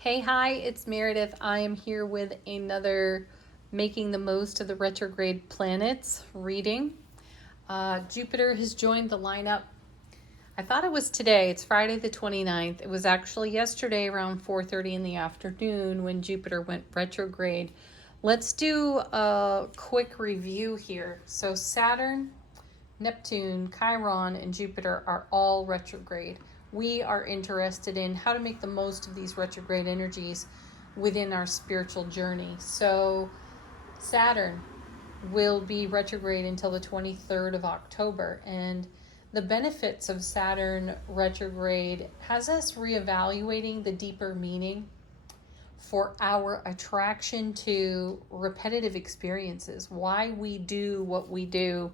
Hey, hi, it's Meredith. I am here with another Making the Most of the Retrograde Planets reading. Jupiter has joined the lineup. I thought it was today. It's Friday the 29th. It was actually yesterday around 4:30 in the afternoon when Jupiter went retrograde. Let's do a quick review here. So Saturn, Neptune, Chiron, and Jupiter are all retrograde. We are interested in how to make the most of these retrograde energies within our spiritual journey. So, Saturn will be retrograde until the 23rd of October, and the benefits of Saturn retrograde has us reevaluating the deeper meaning for our attraction to repetitive experiences, why we do what we do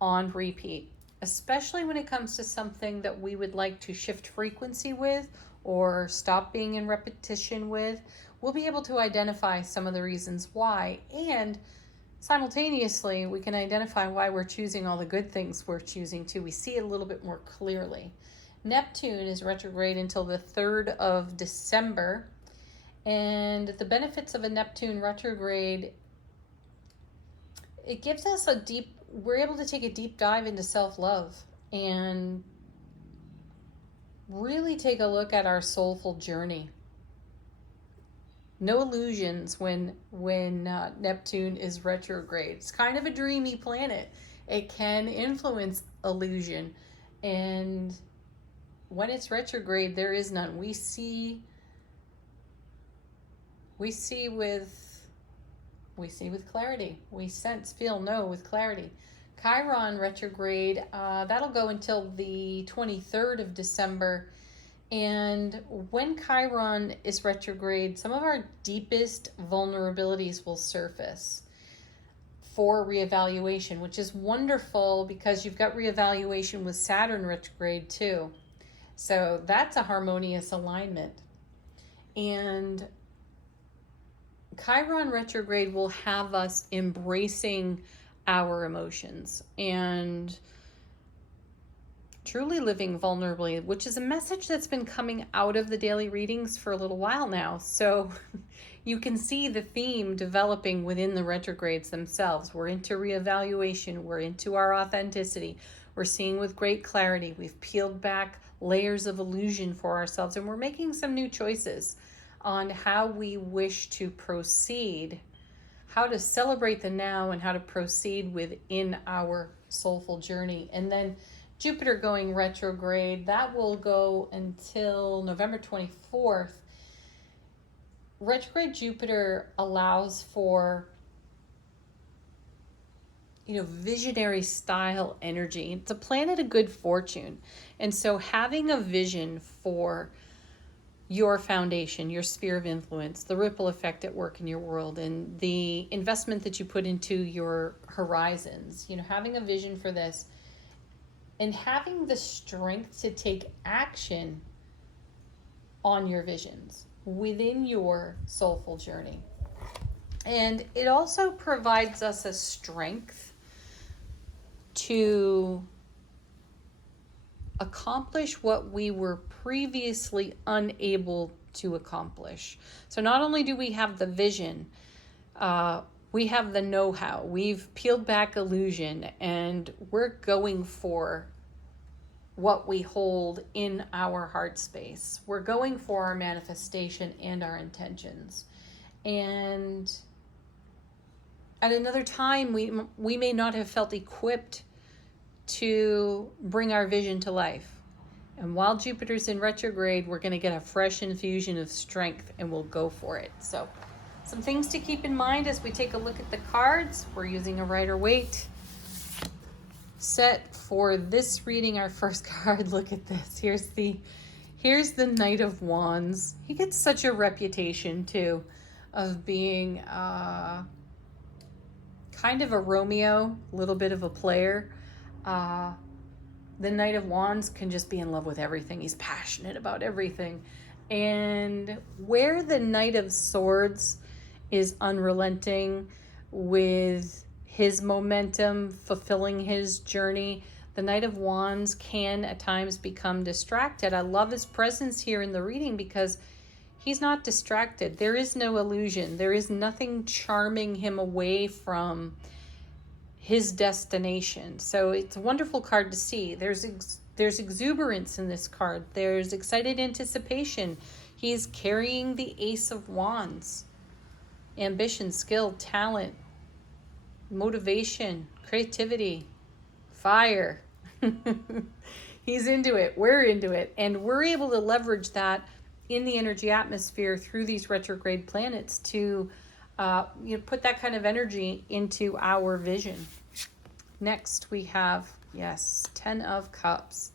on repeat, especially when it comes to something that we would like to shift frequency with or stop being in repetition with. We'll be able to identify some of the reasons why, and simultaneously we can identify why we're choosing all the good things we're choosing to. We see it a little bit more clearly. Neptune is retrograde until the 3rd of December, and the benefits of a Neptune retrograde, it gives us we're able to take a deep dive into self-love and really take a look at our soulful journey. No illusions when Neptune is retrograde. It's kind of a dreamy planet. It can influence illusion, and when it's retrograde, there is none. We see with clarity. We sense, feel, know with clarity. Chiron retrograde, that'll go until the 23rd of December. And when Chiron is retrograde, some of our deepest vulnerabilities will surface for reevaluation, which is wonderful because you've got reevaluation with Saturn retrograde too. So that's a harmonious alignment. And Chiron retrograde will have us embracing our emotions and truly living vulnerably, which is a message that's been coming out of the daily readings for a little while now. So you can see the theme developing within the retrogrades themselves. We're into reevaluation. We're into our authenticity. We're seeing with great clarity. We've peeled back layers of illusion for ourselves, and we're making some new choices on how we wish to proceed, how to celebrate the now, and how to proceed within our soulful journey. And then Jupiter going retrograde, that will go until November 24th. Retrograde Jupiter allows for, visionary style energy. It's a planet of good fortune. And so having a vision for your foundation, your sphere of influence, the ripple effect at work in your world, and the investment that you put into your horizons, having a vision for this and having the strength to take action on your visions within your soulful journey. And it also provides us a strength to accomplish what we were previously unable to accomplish. So not only do we have the vision, we have the know-how. We've peeled back illusion, and we're going for what we hold in our heart space. We're going for our manifestation and our intentions. And at another time, we may not have felt equipped to bring our vision to life. And while Jupiter's in retrograde, we're going to get a fresh infusion of strength, and we'll go for it. So some things to keep in mind as we take a look at the cards. We're using a Rider-Waite set for this reading. Our first card, look at this. Here's the Knight of Wands. He gets such a reputation too of being kind of a Romeo, a little bit of a player. The Knight of Wands can just be in love with everything. He's passionate about everything. And where the Knight of Swords is unrelenting with his momentum, fulfilling his journey, the Knight of Wands can at times become distracted. I love his presence here in the reading because He's not distracted. There is no illusion. There is nothing charming him away from his destination. So it's a wonderful card to see. There's exuberance in this card. There's excited anticipation. He's carrying the Ace of Wands. Ambition, skill, talent, motivation, creativity, fire. He's into it. We're into it. And we're able to leverage that in the energy atmosphere through these retrograde planets to put that kind of energy into our vision. Next we have, yes, 10 of Cups.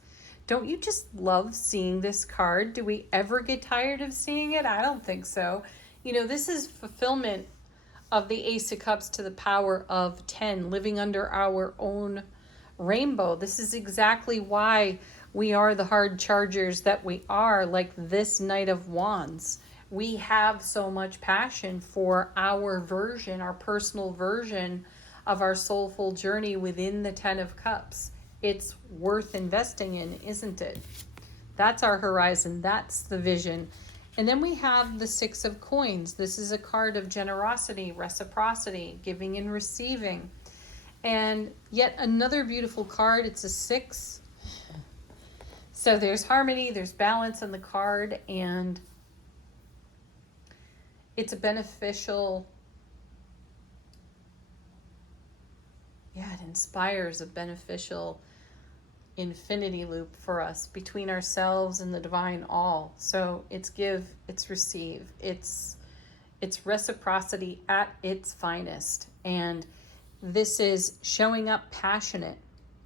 Don't you just love seeing this card? Do we ever get tired of seeing it? I don't think so. This is fulfillment of the Ace of Cups to the power of 10, living under our own rainbow. This is exactly why we are the hard chargers that we are, like this Knight of Wands. We have so much passion for our version, our personal version of our soulful journey within the 10 of Cups. It's worth investing in, isn't it? That's our horizon. That's the vision. And then we have the 6 of Coins. This is a card of generosity, reciprocity, giving and receiving. And yet another beautiful card. It's a 6. So there's harmony, there's balance in the card, and it's a beneficial, it inspires a beneficial infinity loop for us between ourselves and the divine all. So it's give, it's receive, it's reciprocity at its finest. And this is showing up passionate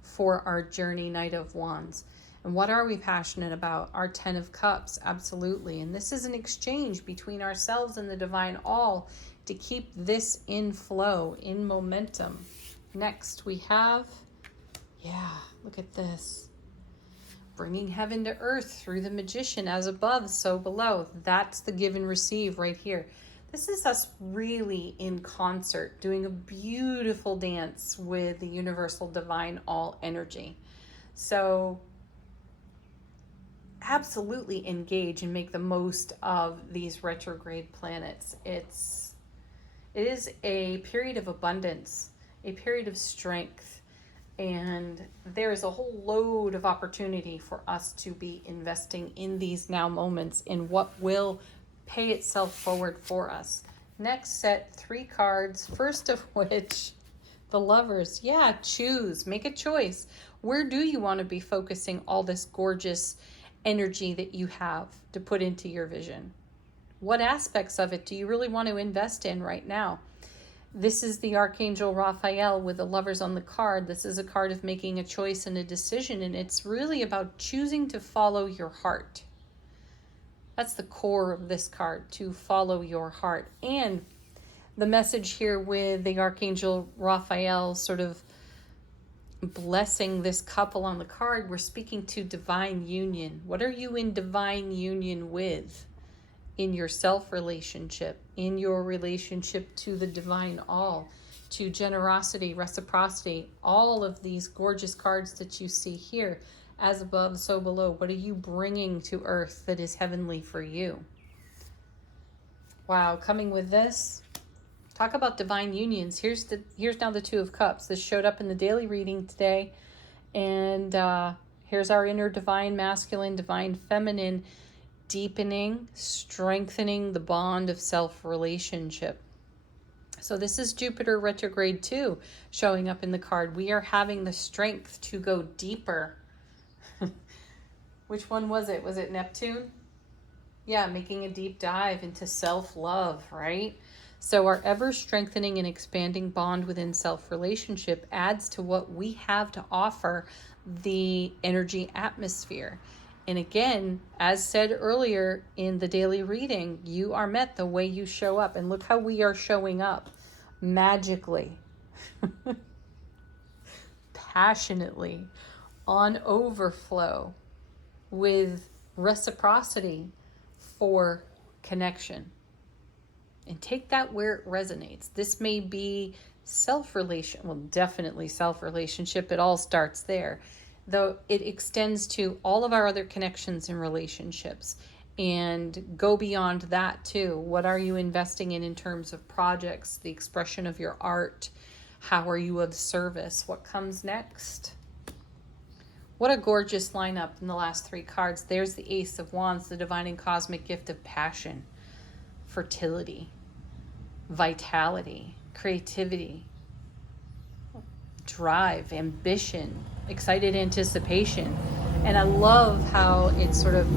for our journey, Knight of Wands. And what are we passionate about? Our 10 of Cups, absolutely. And this is an exchange between ourselves and the divine all to keep this in flow, in momentum. Next we have, look at this. Bringing heaven to earth through the magician, as above, so below. That's the give and receive right here. This is us really in concert, doing a beautiful dance with the universal divine all energy. So absolutely engage and make the most of these retrograde planets. It is a period of abundance, a period of strength, and there is a whole load of opportunity for us to be investing in these now moments in what will pay itself forward for us. Next set, 3 cards, first of which, the Lovers. Choose, make a choice. Where do you want to be focusing all this gorgeous energy that you have to put into your vision? What aspects of it do you really want to invest in right now? This is the Archangel Raphael with the Lovers on the card. This is a card of making a choice and a decision, and it's really about choosing to follow your heart. That's the core of this card, to follow your heart. And the message here with the Archangel Raphael sort of blessing this couple on the card, we're speaking to divine union. What are you in divine union with in your self relationship, in your relationship to the divine all, to generosity, reciprocity, all of these gorgeous cards that you see here, as above, so below. What are you bringing to earth that is heavenly for you? Wow, coming with this, talk about divine unions. Here's now the 2 of Cups. This showed up in the daily reading today. And here's our inner divine masculine, divine feminine, deepening, strengthening the bond of self-relationship. So this is Jupiter retrograde 2 showing up in the card. We are having the strength to go deeper. Which one was it? Was it Neptune? Yeah, making a deep dive into self-love, right? So our ever-strengthening and expanding bond within self-relationship adds to what we have to offer the energy atmosphere. And again, as said earlier in the daily reading, you are met the way you show up. And look how we are showing up magically, passionately, on overflow, with reciprocity for connection. And take that where it resonates. This may be definitely self-relationship. It all starts there, though it extends to all of our other connections and relationships. and go beyond that too. What are you investing in terms of projects, the expression of your art? How are you of service? What comes next? What a gorgeous lineup in the last 3 cards. There's the Ace of Wands, the divine and cosmic gift of passion, fertility, vitality, creativity, drive, ambition, excited anticipation. And I love how it's sort of,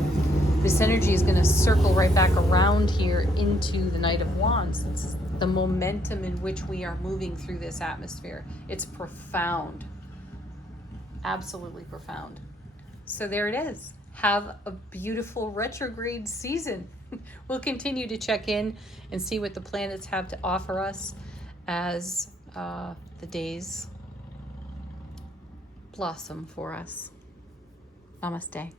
this energy is going to circle right back around here into the Knight of Wands. It's the momentum in which we are moving through this atmosphere. It's profound, absolutely profound. So there it is. Have a beautiful retrograde season. We'll continue to check in and see what the planets have to offer us as the days blossom for us. Namaste.